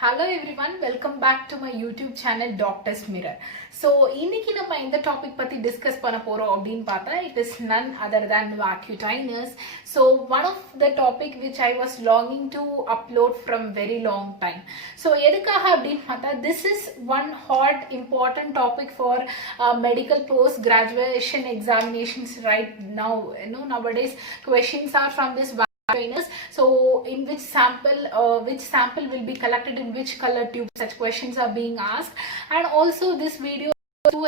Hello everyone, welcome back to my YouTube channel Doctor's Mirror. So, இன்னைக்கு நம்ம இந்த topic பத்தி டிஸ்கஸ் பண்ண போறோம் அப்படினு பார்த்தா it is none other than VACUTAINERS. So, one of the topic which I was longing to upload from very long time. So, எதுக்காக அப்படினு பார்த்தா this is one hot important topic for medical post graduation examinations right now. Nowadays questions are from this VACUTAINERS. So in which sample will be collected in which color tube, such questions are being asked. And also this video to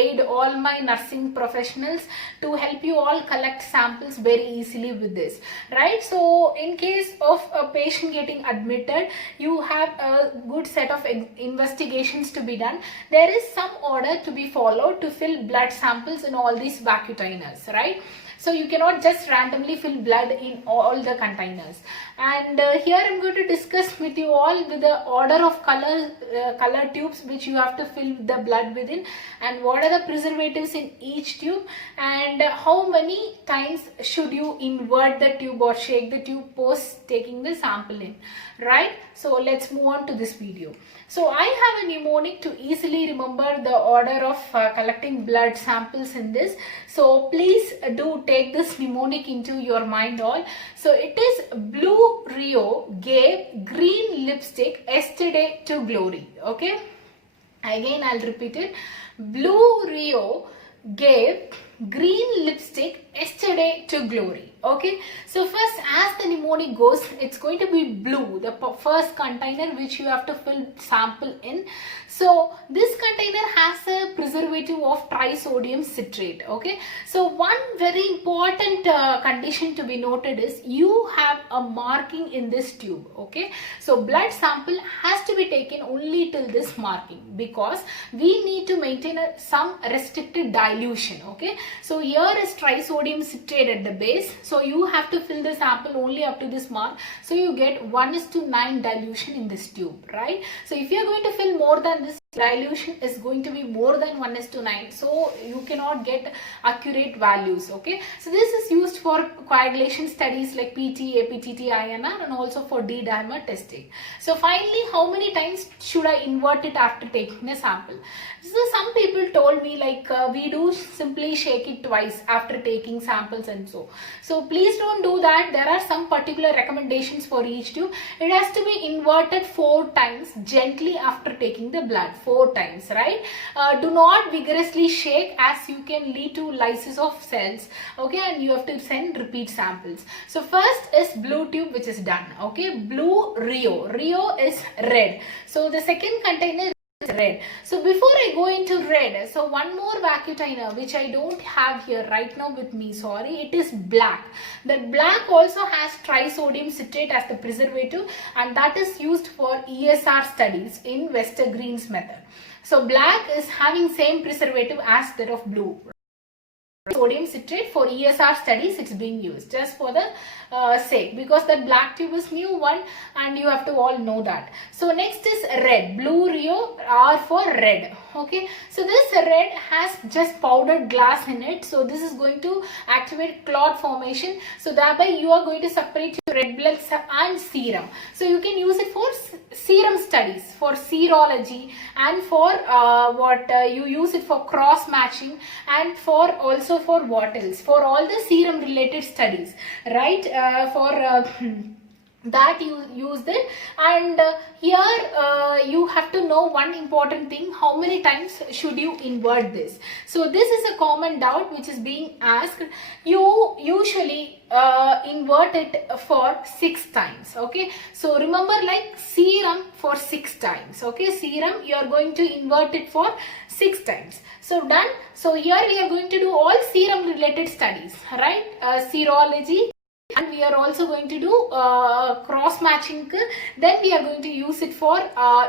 aid all my nursing professionals to help you all collect samples very easily with this, right? So in case of a patient getting admitted, you have a good set of investigations to be done. There is some order to be followed to fill blood samples in all these VACUTAINERS, right? So you cannot just randomly fill blood in all the containers. And here I'm going to discuss with you all with the order of color tubes which you have to fill the blood within, and what are the preservatives in each tube, and how many times should you invert the tube or shake the tube post taking the sample in, right? So let's move on to this video. So I have a mnemonic to easily remember the order of collecting blood samples in this. So please do take this mnemonic into your mind all. So it is Blue Rio gave green lipstick yesterday to glory. Okay, again I'll repeat it. Blue Rio gave green lipstick yesterday to glory. Okay, so first, as the mnemonic goes, it's going to be blue, the first container which you have to fill sample in. So this container has a preservative of trisodium citrate. Okay, so one very important condition to be noted is you have a marking in this tube. Okay, so blood sample has to be taken only till this marking because we need to maintain some restricted dilution. Okay, so here is trisodium citrate at the base, so you have to fill the sample only up to this mark, so you get 1:9 dilution in this tube, right? So if you are going to fill more than this, dilution is going to be more than 1:9, so you cannot get accurate values. Okay, so this is used for coagulation studies like PT, APTT, INR, and also for D-dimer testing. So finally, how many times should I invert it after taking a sample? So some people told me like we do simply shake it twice after taking samples and so please don't do that. There are some particular recommendations for each tube. It has to be inverted 4 times gently after taking the blood, 4 times, right? Do not vigorously shake as you can lead to lysis of cells. Okay, and you have to send repeat samples. So first is blue tube, which is done. Okay, Blue Rio is red, so the second container is red. So before I go into red, so one more VACUTAINER which I don't have here right now with me, sorry, it is black. That black also has trisodium citrate as the preservative, and that is used for ESR studies in Westergreen's method. So black is having same preservative as that of blue. Sodium citrate for ESR studies, it's being used just for the sake, because that black tube is new one and you have to all know that. So next is red, Blue Rio, R for red. Okay, so this red has just powdered glass in it, so this is going to activate clot formation, so thereby you are going to separate your red blood and serum. So you can use it for serum studies, for serology, and for you use it for cross matching, and for also for what else, for all the serum related studies, right? That you use it. And here you have to know one important thing: how many times should you invert this? So this is a common doubt which is being asked. You usually invert it for 6 times. Okay, so remember, like serum for 6 times. Okay, serum you are going to invert it for 6 times. So done. So here we are going to do all serum related studies, right? Serology, and we are also going to do cross matching. Then we are going to use it for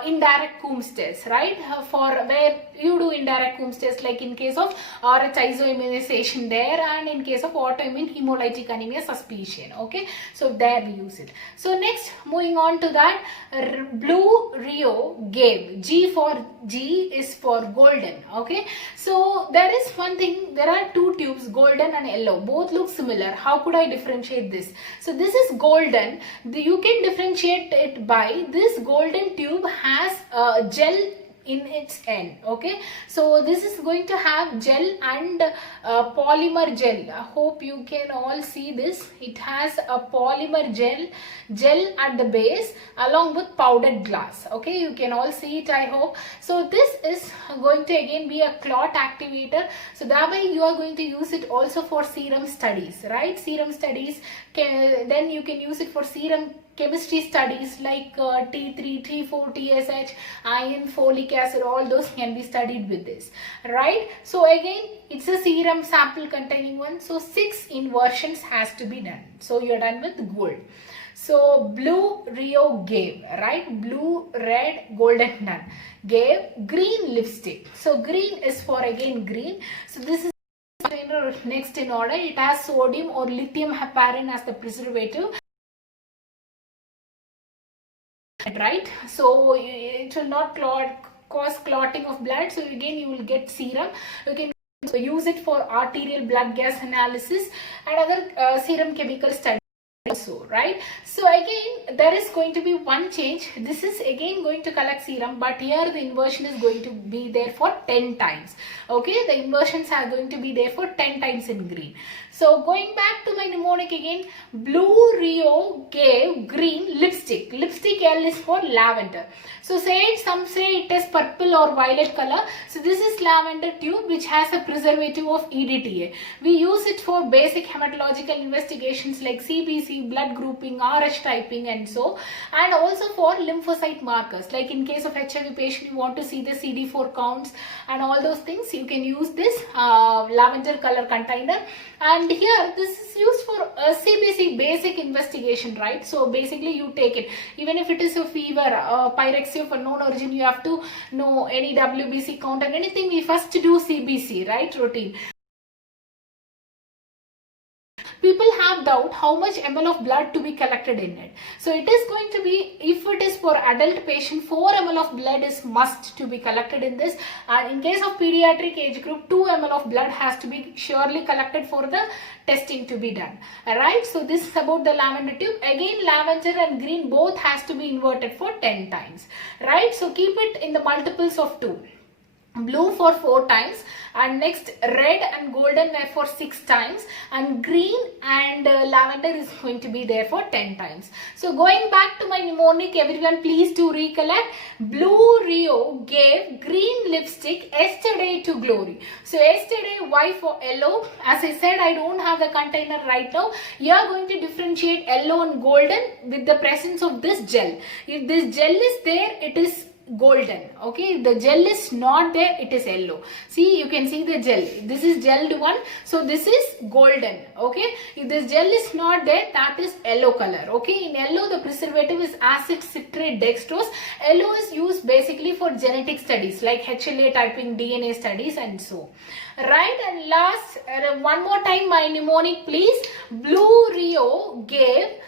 indirect Coombs test, right? For where you do indirect Coombs test, like in case of RH isoimmunization there, and in case of autoimmune hemolytic anemia suspicion. Okay, so there we use it. So next, moving on to that, Blue Rio gave, G is for golden. Okay, so there is one thing, there are 2 tubes, golden and yellow, both look similar. How could I differentiate this? this. So this is golden. You can differentiate it by this golden tube has a gel in its end. Okay, so this is going to have gel and polymer gel. I hope you can all see this. It has a polymer gel at the base along with powdered glass. Okay, you can all see it, I hope. So this is going to again be a clot activator, so thereby you are going to use it also for serum studies, right? Serum studies then you can use it for serum chemistry studies like T3, T4, TSH, iron, folic acid, all those can be studied with this, right? So again, it's a serum sample containing one. So 6 inversions has to be done. So you're done with gold. So blue Rio gave, right? Blue, red, golden none. Gave green lipstick. So green is for again green. So this is next in order. It has sodium or lithium heparin as the preservative, right? So it will not cause clotting of blood. So again, you will get serum. You can use it for arterial blood gas analysis and other serum chemical studies also, right? So again, there is going to be one change. This is again going to collect serum, but here the inversion is going to be there for 10 times. Okay, the inversions are going to be there for 10 times in green. So going back to my mnemonic again, blue Rio gave green lipstick. Lipstick L is for lavender. So some say it is purple or violet color. So this is lavender tube which has a preservative of EDTA. We use it for basic hematological investigations like CBC, blood grouping, RH typing and so. And also for lymphocyte markers. Like in case of HIV patient, you want to see the CD4 counts and all those things. You can use this lavender color container. And here this is used for a CBC basic investigation, right? So basically you take it, even if it is a fever, pyrexia for known origin, you have to know any WBC count and anything. We first do CBC, right? Routine. People have doubt how much ml of blood to be collected in it. So it is going to be, if it is for adult patient, 4 ml of blood is must to be collected in this, and in case of pediatric age group, 2 ml of blood has to be surely collected for the testing to be done. Alright, so this is about the lavender tube. Again, lavender and green both has to be inverted for 10 times. Right, so keep it in the multiples of 2. Blue for 4 times, and next red and golden were for 6 times, and green and lavender is going to be there for 10 times. So going back to my mnemonic, everyone please do recollect. Blue Rio gave green lipstick yesterday to glory. So yesterday, Y for yellow. As I said, I don't have the container right now. You are going to differentiate yellow and golden with the presence of this gel. If this gel is there, it is golden. Okay, if the gel is not there, it is yellow. See, you can see the gel. This is gelled one, so this is golden. Okay, if this gel is not there, that is yellow color. Okay, in yellow the preservative is acid citrate dextrose. Yellow is used basically for genetic studies like HLA typing, DNA studies and so. Right, and last one more time my mnemonic please. Blue Rio gave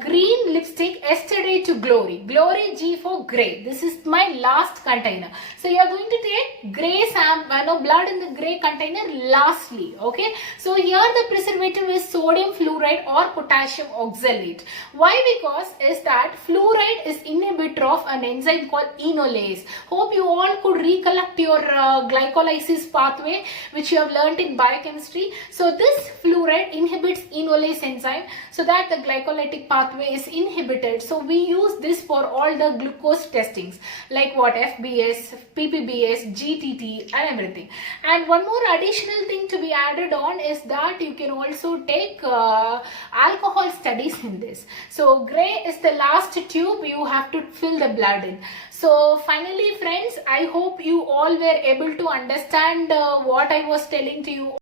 green lipstick yesterday to glory. Glory, G for gray. This is my last container. So you are going to take gray blood in the gray container lastly. Okay, so here the preservative is sodium fluoride or potassium oxalate. Why? Because is that fluoride is inhibitor of an enzyme called enolase. Hope you all could recollect your glycolysis pathway which you have learnt in biochemistry. So this fluoride inhibits enolase enzyme so that the glycolytic pathway is inhibited. So we use this for all the glucose testings like what FBS, PPBS, GTT and everything. And one more additional thing to be added on is that you can also take alcohol studies in this. So gray is the last tube you have to fill the blood in. So finally friends, I hope you all were able to understand what I was telling to you.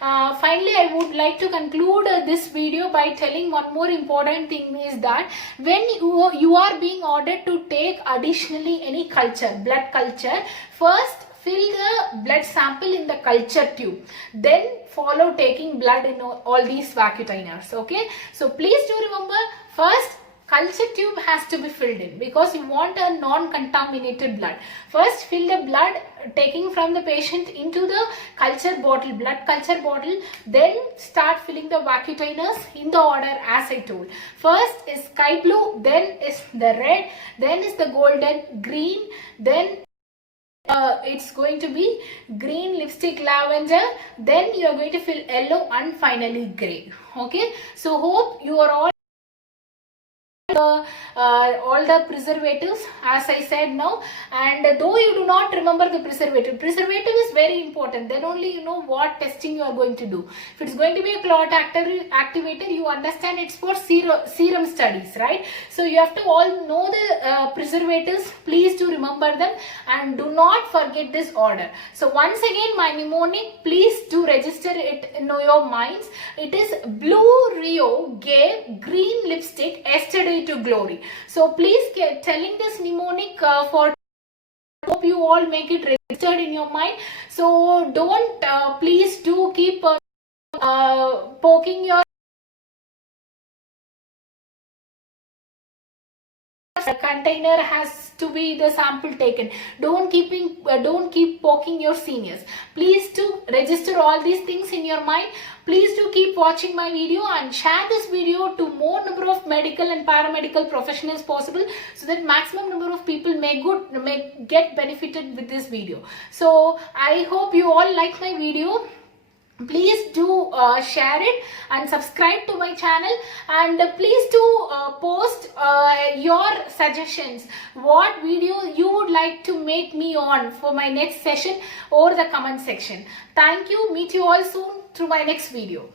Finally, I would like to conclude this video by telling one more important thing is that when you are being ordered to take additionally any culture, blood culture, first fill the blood sample in the culture tube, then follow taking blood in all these VACUTAINERS. Okay, so please do remember, first culture tube has to be filled in, because you want a non-contaminated blood. First fill the blood taking from the patient into the culture bottle, blood culture bottle, then start filling the VACUTAINERS in the order as I told. First is sky blue, then is the red, then is the golden, green, then it's going to be green lipstick lavender, then you are going to fill yellow, and finally gray. Okay, so hope you are all the preservatives as I said now, and though you do not remember the preservative is very important, then only you know what testing you are going to do. If it's going to be a clot activator, you understand it's for serum studies, right? So you have to all know the preservatives. Please do remember them and do not forget this order. So once again, my mnemonic, please do register it in your minds. It is blue Rio gave green lipstick yesterday to glory. So please get telling this mnemonic for hope you all make it registered in your mind. So don't please do keep poking your container has to be the sample taken. Don't keep poking your seniors. Please do register all these things in your mind. Please do keep watching my video and share this video to more number of medical and paramedical professionals possible, so that maximum number of people may get benefited with this video. So I hope you all like my video. Please do share it and subscribe to my channel, and please do post your suggestions, what video you would like to make me on for my next session, or the comment section. Thank you. Meet you all soon through my next video.